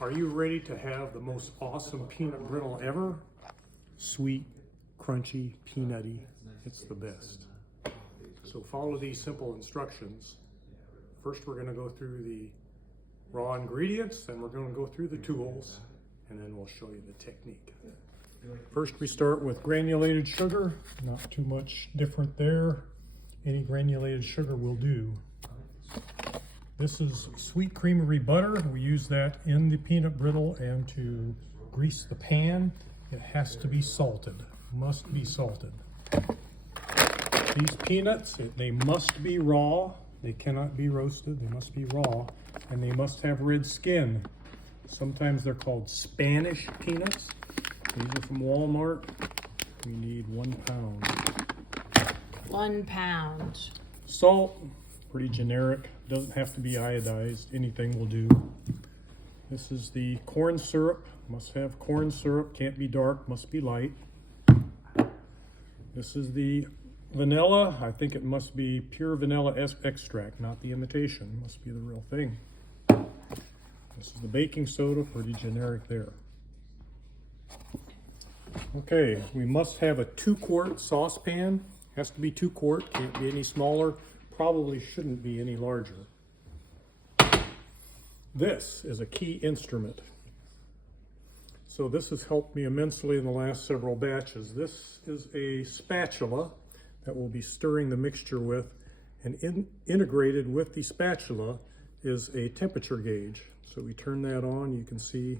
Are you ready to have the most awesome peanut brittle ever? Sweet, crunchy, peanutty, it's the best. So follow these simple instructions. First we're going to go through the raw ingredients, then we're going to go through the tools, and then we'll show you the technique. First we start with granulated sugar, not too much different there. Any granulated sugar will do. This is sweet creamery butter. We use that in the peanut brittle and to grease the pan. It has to be salted, must be salted. These peanuts, they must be raw. They cannot be roasted, they must be raw. And they must have red skin. Sometimes they're called Spanish peanuts. These are from Walmart. We need 1 pound. 1 pound. Salt, pretty generic. Doesn't have to be iodized. Anything will do. This is the corn syrup. Must have corn syrup. Can't be dark. Must be light. This is the vanilla. I think it must be pure vanilla extract, not the imitation. Must be the real thing. This is the baking soda. Pretty generic there. Okay, we must have a 2-quart saucepan. Has to be 2 quart. Can't be any smaller. Probably shouldn't be any larger. This is a key instrument. So this has helped me immensely in the last several batches. This is a spatula that we'll be stirring the mixture with, and integrated with the spatula is a temperature gauge. So we turn that on, you can see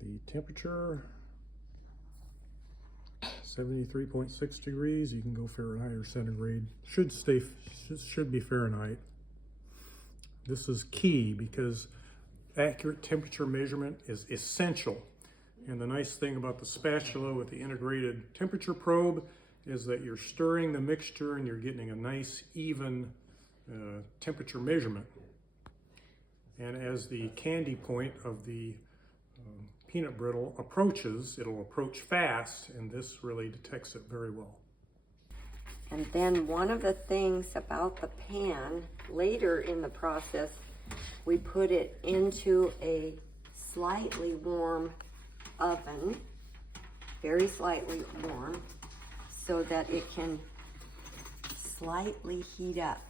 the temperature, 73.6 degrees. You can go Fahrenheit or centigrade. Should be Fahrenheit. This is key because accurate temperature measurement is essential. And the nice thing about the spatula with the integrated temperature probe is that you're stirring the mixture and you're getting a nice even temperature measurement. And as the candy point of the peanut brittle approaches, it'll approach fast, and this really detects it very well. And then one of the things about the pan, later in the process, we put it into a slightly warm oven, very slightly warm, so that it can slightly heat up.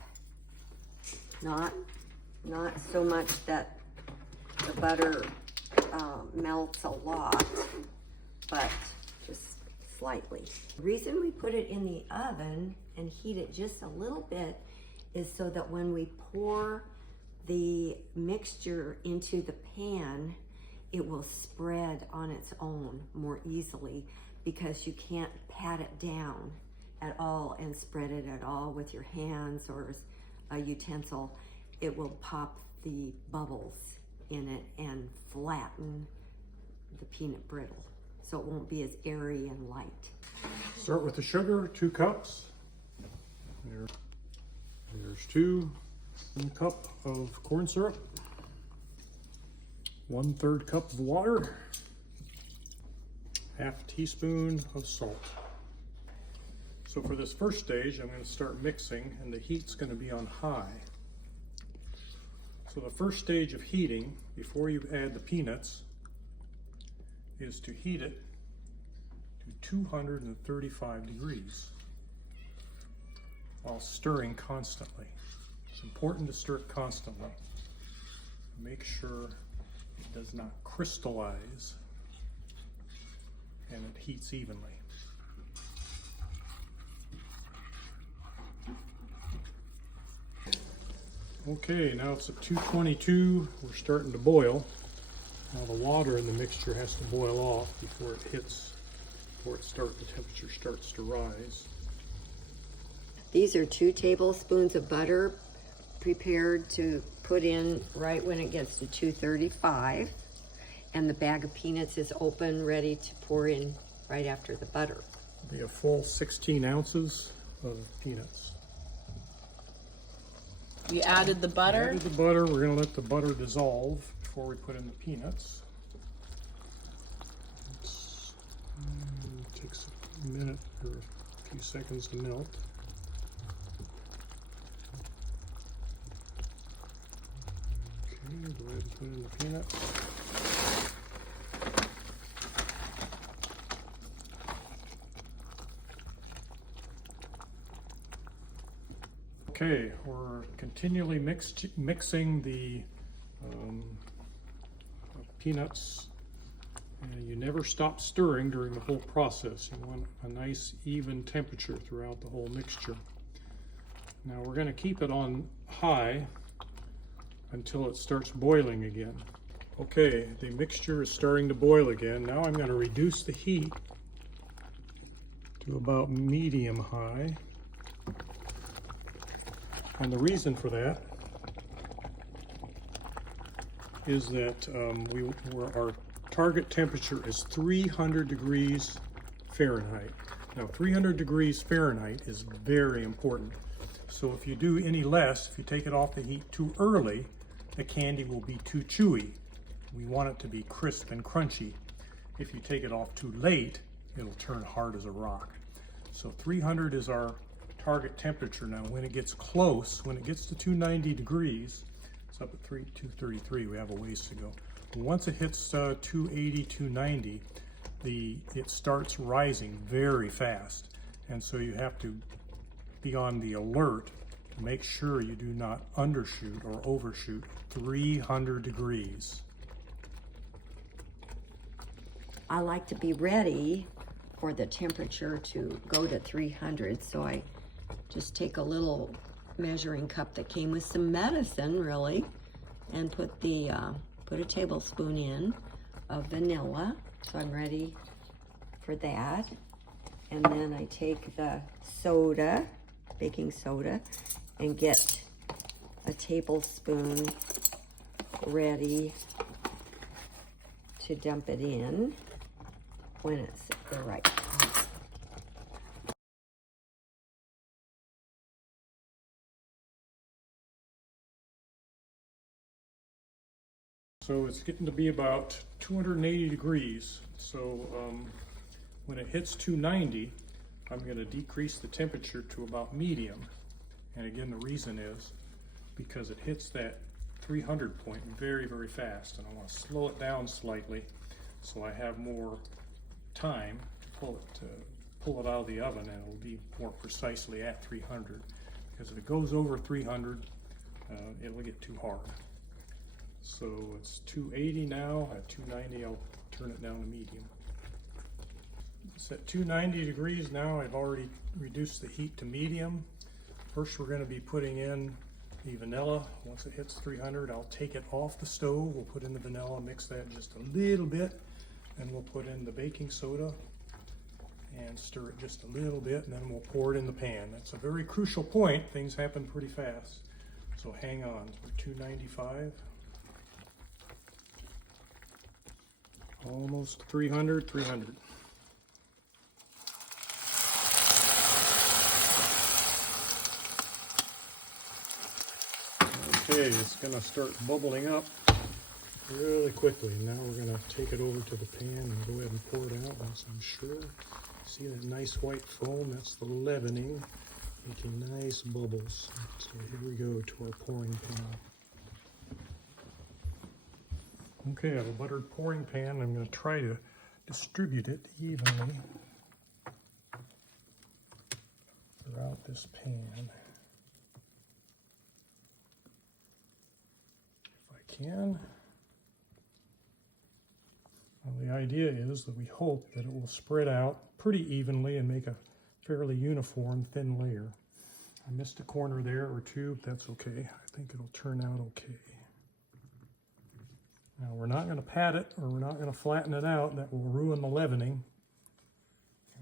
Not so much that the butter melts a lot, but just slightly. The reason we put it in the oven and heat it just a little bit is so that when we pour the mixture into the pan, it will spread on its own more easily, because you can't pat it down at all and spread it at all with your hands or a utensil. It will pop the bubbles in it and flatten the peanut brittle, so it won't be as airy and light. Start with the sugar, 2 cups. There's 1 cup of corn syrup, 1/3 cup of water, 1/2 teaspoon of salt. So for this first stage, I'm going to start mixing, and the heat's going to be on high. So the first stage of heating, before you add the peanuts, is to heat it to 235 degrees while stirring constantly. It's important to stir it constantly. Make sure it does not crystallize and it heats evenly. Okay, now it's at 222. We're starting to boil. Now the water in the mixture has to boil off before it hits, the temperature starts to rise. These are 2 tablespoons of butter prepared to put in right when it gets to 235. And the bag of peanuts is open, ready to pour in right after the butter. It'll be a full 16 ounces of peanuts. You added the butter? Added the butter. We're going to let the butter dissolve before we put in the peanuts. It takes a minute or a few seconds to melt. Okay, go ahead and put in the peanuts. Okay, we're continually mixing the peanuts, and you never stop stirring during the whole process. You want a nice even temperature throughout the whole mixture. Now we're going to keep it on high until it starts boiling again. Okay, the mixture is starting to boil again. Now I'm going to reduce the heat to about medium high. And the reason for that is that our target temperature is 300 degrees Fahrenheit. Now 300 degrees Fahrenheit is very important. So if you do any less, if you take it off the heat too early, the candy will be too chewy. We want it to be crisp and crunchy. If you take it off too late, it'll turn hard as a rock. So 300 is our target temperature. Now when it gets close, when it gets to 290 degrees, it's up at 233, we have a ways to go. But once it hits 280, 290, it starts rising very fast. And so you have to be on the alert to make sure you do not undershoot or overshoot 300 degrees. I like to be ready for the temperature to go to 300, so I just take a little measuring cup that came with some medicine, really, and put a tablespoon in of vanilla. So I'm ready for that. And then I take the soda, baking soda, and get a tablespoon ready to dump it in when it's the right time. So it's getting to be about 280 degrees. So when it hits 290, I'm going to decrease the temperature to about medium. And again, the reason is because it hits that 300 point very, very fast. And I want to slow it down slightly so I have more time to pull it out of the oven, and it'll be more precisely at 300. Because if it goes over 300, it'll get too hard. So it's 280 now. At 290, I'll turn it down to medium. It's at 290 degrees now. I've already reduced the heat to medium. First, we're going to be putting in the vanilla. Once it hits 300, I'll take it off the stove. We'll put in the vanilla, mix that just a little bit, and we'll put in the baking soda and stir it just a little bit, and then we'll pour it in the pan. That's a very crucial point. Things happen pretty fast. So hang on. We're 295. Almost 300. Okay, it's going to start bubbling up really quickly. Now we're going to take it over to the pan and go ahead and pour it out, as I'm sure. See that nice white foam? That's the leavening, making nice bubbles. So here we go to our pouring pan. Okay, I have a buttered pouring pan. I'm going to try to distribute it evenly throughout this pan. If I can. Well, the idea is that we hope that it will spread out pretty evenly and make a fairly uniform thin layer. I missed a corner there or two, but that's okay. I think it'll turn out okay. Now we're not going to pat it, or we're not going to flatten it out. That will ruin the leavening.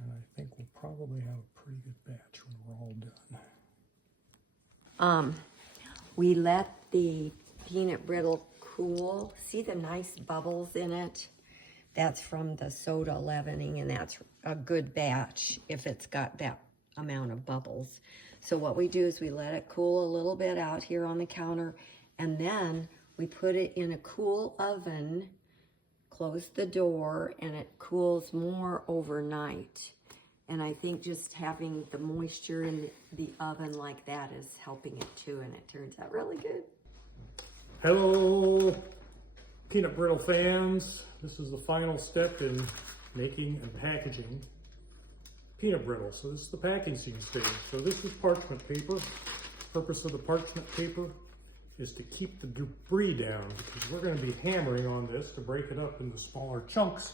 And I think we'll probably have a pretty good batch when we're all done. We let the peanut brittle cool. See the nice bubbles in it? That's from the soda leavening, and that's a good batch if it's got that amount of bubbles. So what we do is we let it cool a little bit out here on the counter, and then we put it in a cool oven, close the door, and it cools more overnight. And I think just having the moisture in the oven like that is helping it too, and it turns out really good. Hello, peanut brittle fans. This is the final step in making and packaging peanut brittle. So this is the packaging stage. So this is parchment paper. The purpose of the parchment paper is to keep the debris down, because we're going to be hammering on this to break it up into smaller chunks,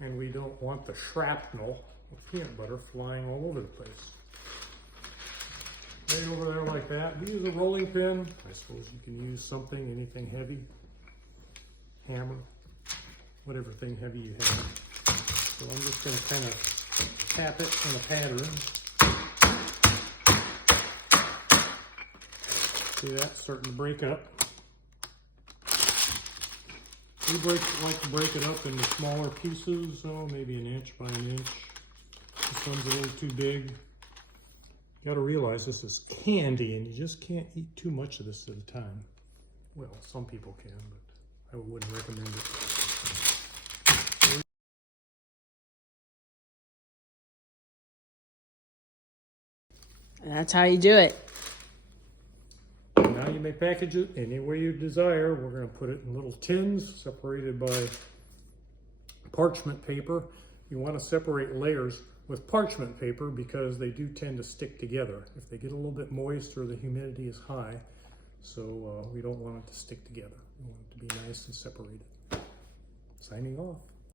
and we don't want the shrapnel of peanut butter flying all over the place. Right over there like that. We use a rolling pin. I suppose you can use something, anything heavy, hammer, whatever thing heavy you have. So I'm just going to kind of tap it in a pattern. See that starting to break up. We like to break it up into smaller pieces, so maybe an inch by an inch. This one's a little too big. You gotta realize this is candy, and you just can't eat too much of this at a time. Well, some people can, but I wouldn't recommend it. And that's how you do it. Now you may package it any way you desire. We're gonna put it in little tins separated by parchment paper. You wanna separate layers with parchment paper because they do tend to stick together if they get a little bit moist or the humidity is high. So we don't want it to stick together. We want it to be nice and separated. Signing off.